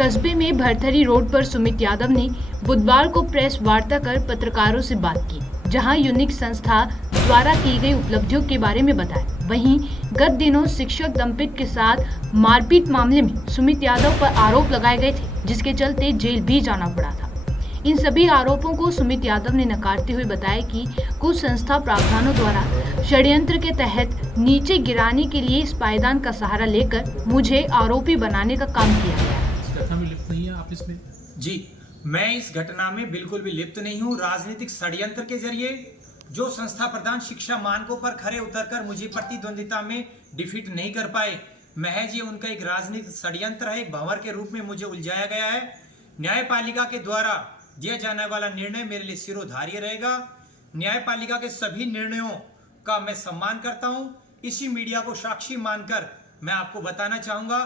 कस्बे में भरथरी रोड पर सुमित यादव ने बुधवार को प्रेस वार्ता कर पत्रकारों से बात की, जहां यूनिक संस्था द्वारा की गई उपलब्धियों के बारे में बताया। वहीं गत दिनों शिक्षक दंपति के साथ मारपीट मामले में सुमित यादव पर आरोप लगाए गए थे, जिसके चलते जेल भी जाना पड़ा था। इन सभी आरोपों को सुमित यादव ने नकारते हुए बताया कि कुछ संस्था प्रावधानों द्वारा षड्यंत्र के तहत नीचे गिराने के लिए इस पायदान का सहारा लेकर मुझे आरोपी बनाने का काम किया गया। इस घटना में लिप्त नहीं है आप इसमें? जी, मैं इस घटना में बिल्कुल भी लिप्त नहीं हूँ। राजनीतिक षड्यंत्र के जरिए जो संस्था प्रदान शिक्षा मानकों पर खरे उतरकर मुझे प्रतिद्वंदिता में डिफीट नहीं कर पाए, महज ये उनका एक राजनीतिक षड्यंत्र है। एक भंवर के रूप में मुझे उलझाया गया है। न्यायपालिका के द्वारा दिया जाने वाला निर्णय मेरे लिए शिरोधार्य रहेगा। न्यायपालिका के सभी निर्णयों का मैं सम्मान करता हूं। इसी मीडिया को साक्षी मानकर मैं आपको बताना चाहूंगा,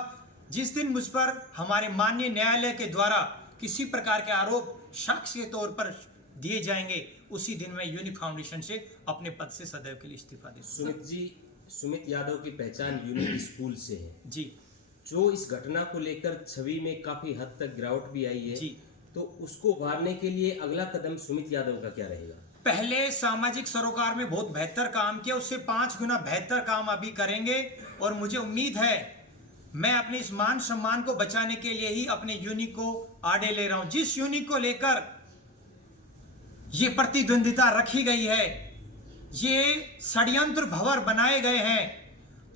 जिस दिन मुझ पर हमारे माननीय न्यायालय के द्वारा किसी प्रकार के आरोप साक्ष्य के तौर पर दिए जाएंगे, उसी दिन मैं यूनिक फाउंडेशन से अपने पद से सदैव के लिए इस्तीफा दे दूंगा। सुमित जी, सुमित यादव की पहचान यूनिक स्कूल से है जी। जो इस घटना को लेकर छवि में काफी हद तक गिरावट भी आई है जी, तो उसको उभारने के लिए अगला कदम सुमित यादव का क्या रहेगा? पहले सामाजिक सरोकार में बहुत बेहतर काम किया, उससे 5 गुना बेहतर काम अभी करेंगे। और मुझे उम्मीद है मैं अपने इस मान सम्मान को बचाने के लिए ही अपने यूनिक को आड़े ले रहा हूं। जिस यूनिक को लेकर ये प्रतिद्वंदिता रखी गई है, ये षड्यंत्र भंवर बनाए गए हैं,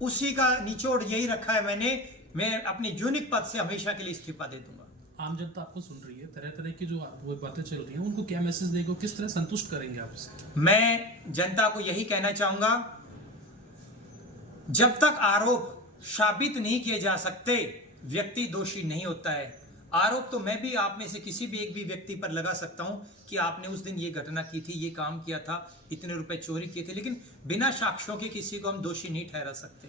उसी का निचोड़ यही रखा है मैंने। मैं अपने यूनिक पद से हमेशा के लिए इस्तीफा दे दूंगा। आम जनता आपको सुन रही है, तरह तरह की जो वो बातें चल रही हैं, उनको क्या मैसेज देंगे, किस तरह संतुष्ट करेंगे आप इससे? मैं जनता को यही कहना चाहूंगा, जब तक आरोप साबित नहीं किए जा सकते, व्यक्ति दोषी नहीं होता है। आरोप तो मैं भी आप में से किसी भी एक भी व्यक्ति पर लगा सकता हूं कि आपने उस दिन ये घटना की थी, ये काम किया था, इतने रुपए चोरी किए थे, लेकिन बिना साक्ष्यों के किसी को हम दोषी नहीं ठहरा सकते।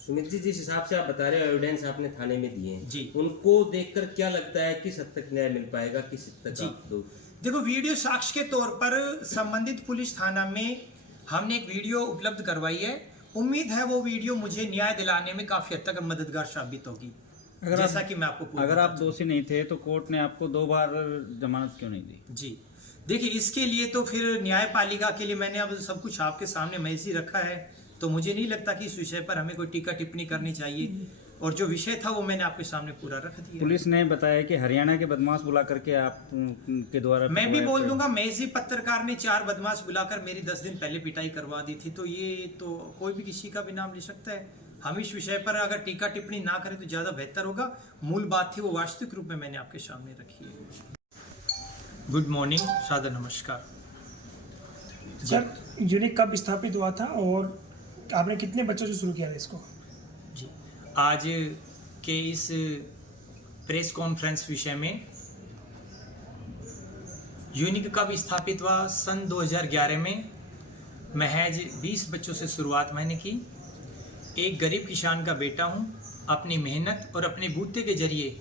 सुमित जी, जिस हिसाब से आप बता रहे हो एविडेंस आपने थाने में दिए हैं जी, उनको देखकर क्या लगता है किस हद तक न्याय मिल पाएगा, किस हद तक जी। आप लोग? देखो, वीडियो साक्ष्य के तौर पर संबंधित पुलिस थाना में हमने एक वीडियो उपलब्ध करवाई है। उम्मीद है वो वीडियो मुझे न्याय दिलाने में काफी हद तक मददगार साबित होगी। जैसा कि मैं आपको अगर आप दोषी नहीं थे तो कोर्ट ने आपको 2 बार जमानत क्यों नहीं दी? जी, देखिए, इसके लिए तो फिर न्यायपालिका के लिए मैंने अब सब कुछ आपके सामने महज ही रखा है, तो मुझे नहीं लगता कि इस विषय पर हमें कोई टीका टिप्पणी करनी चाहिए। और जो विषय था वो मैंने आपके सामने पूरा रख दिया। पुलिस ने बताया कि हरियाणा के बदमाश बुला करके आप के द्वारा मैं भी बोल दूंगा, मेजी पत्रकार ने 4 बदमाश बुलाकर मेरी 10 दिन पहले पिटाई करवा दी थी, तो ये तो कोई भी किसी का भी नाम ले सकता है। हम इस विषय पर अगर टीका टिप्पणी ना करें तो ज्यादा बेहतर होगा। मूल बात थी वो वास्तविक रूप में मैंने आपके सामने रखी है। गुड मॉर्निंग, सादर नमस्कार। सर, यूनिक कब स्थापित हुआ था और आपने कितने बच्चों से शुरू किया था इसको? जी, आज के इस प्रेस कॉन्फ्रेंस विषय में यूनिक कब स्थापित हुआ? सन 2011 में महज 20 बच्चों से शुरुआत मैंने की। एक गरीब किसान का बेटा हूं। अपनी मेहनत और अपने बूते के जरिए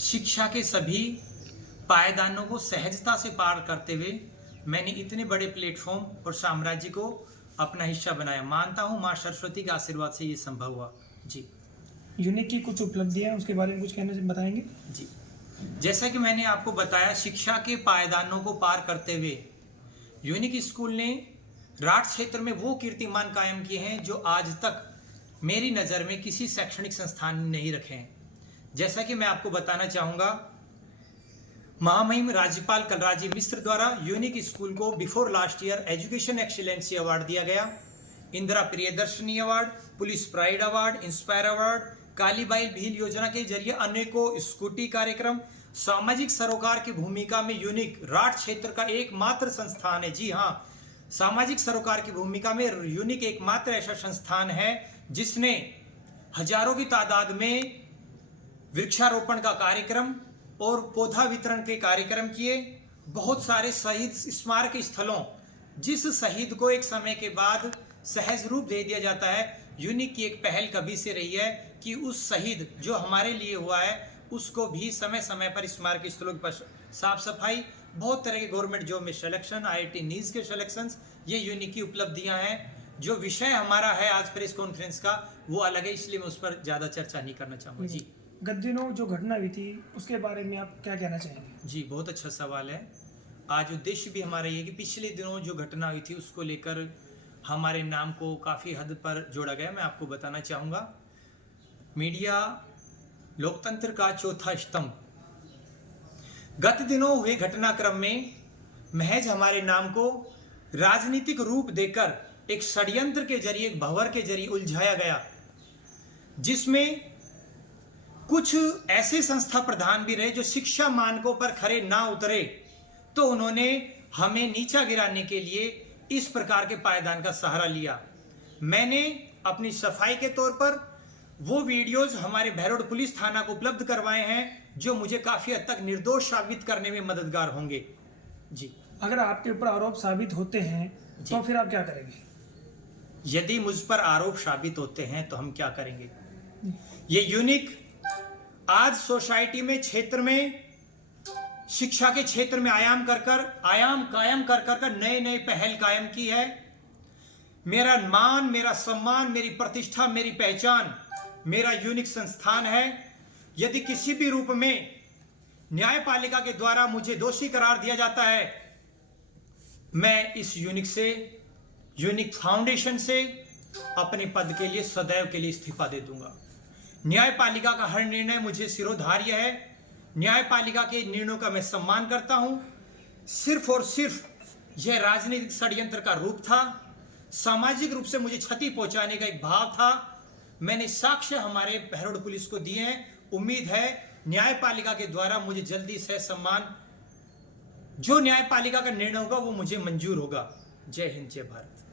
शिक्षा के सभी पायदानों को सहजता से पार करते हुए मैंने इतने बड़े प्लेटफॉर्म और साम्राज्य को अपना हिस्सा बनाया। मानता हूं माँ सरस्वती के आशीर्वाद से ये संभव हुआ। जी। यूनिक की कुछ उपलब्धियां, उसके बारे में कुछ कहना बताएंगे? जी, जैसा कि मैंने आपको बताया, शिक्षा के पायदानों को पार करते हुए यूनिक स्कूल ने राठ क्षेत्र में वो कीर्तिमान कायम किए हैं जो आज तक मेरी नज़र में किसी शैक्षणिक संस्थान ने नहीं रखे हैं। जैसा कि मैं आपको बताना चाहूँगा, महामहिम राज्यपाल कलराज मिश्र द्वारा यूनिक स्कूल को before last year education excellency award दिया गया। Indira Priyadarshini award, police pride award, inspire award, Kalibai Bhil योजना के जरिए अनेकों स्कूटी कार्यक्रम, सामाजिक सरोकार की भूमिका में यूनिक राठ क्षेत्र का एकमात्र संस्थान है। जी हाँ, सामाजिक सरोकार की भूमिका में यूनिक एकमात्र ऐसा संस्थान है जिसने हजारों की तादाद में वृक्षारोपण का कार्यक्रम और पौधा वितरण के कार्यक्रम किए। बहुत सारे शहीद स्मारक स्थलों, जिस शहीद को एक समय के बाद सहज रूप दे दिया जाता है, यूनिक की एक पहल कभी से रही है कि उस शहीद जो हमारे लिए हुआ है उसको भी समय समय पर स्मारक स्थलों पर साफ सफाई, बहुत तरह के गवर्नमेंट जॉब में सिलेक्शन, IIT नीज के सिलेक्शंस, ये यूनिक की उपलब्धियां हैं। जो विषय हमारा है आज प्रेस कॉन्फ्रेंस का वो अलग है, इसलिए मैं उस पर ज्यादा चर्चा नहीं करना चाहूंगा। जी। गत दिनों जो घटना हुई थी उसके बारे में आप क्या कहना चाहेंगे? जी, बहुत अच्छा सवाल है। आज उद्देश्य भी हमारा ये है कि पिछले दिनों जो घटना हुई थी उसको लेकर हमारे नाम को काफ़ी हद पर जोड़ा गया। मैं आपको बताना चाहूँगा, मीडिया लोकतंत्र का चौथा स्तंभ। गत दिनों हुए घटनाक्रम में महज हमारे नाम को राजनीतिक रूप देकर एक षड्यंत्र के जरिए, एक भंवर के जरिए उलझाया गया, जिसमें कुछ ऐसे संस्था प्रधान भी रहे जो शिक्षा मानकों पर खरे ना उतरे, तो उन्होंने हमें नीचा गिराने के लिए इस प्रकार के पायदान का सहारा लिया। मैंने अपनी सफाई के तौर पर वो वीडियोस हमारे बहरोड पुलिस थाना को उपलब्ध करवाए हैं, जो मुझे काफ़ी हद तक निर्दोष साबित करने में मददगार होंगे। जी, अगर आपके ऊपर आरोप साबित होते हैं तो फिर आप क्या करेंगे? यदि मुझ पर आरोप साबित होते हैं तो हम क्या करेंगे? ये यूनिक आज सोसाइटी में, क्षेत्र में, शिक्षा के क्षेत्र में आयाम कायम कर नए नए पहल कायम की है। मेरा मान, मेरा सम्मान, मेरी प्रतिष्ठा, मेरी पहचान मेरा यूनिक संस्थान है। यदि किसी भी रूप में न्यायपालिका के द्वारा मुझे दोषी करार दिया जाता है, मैं इस यूनिक फाउंडेशन से अपने पद के लिए सदैव के लिए इस्तीफा दे दूंगा। न्यायपालिका का हर निर्णय मुझे सिरोधार्य है। न्यायपालिका के निर्णयों का मैं सम्मान करता हूं। सिर्फ और सिर्फ यह राजनीतिक षड्यंत्र का रूप था, सामाजिक रूप से मुझे क्षति पहुंचाने का एक भाव था। मैंने साक्ष्य हमारे बहरोड पुलिस को दिए हैं। उम्मीद है न्यायपालिका के द्वारा मुझे जल्दी से सम्मान, जो न्यायपालिका का निर्णय होगा वो मुझे मंजूर होगा। जय हिंद, जय भारत।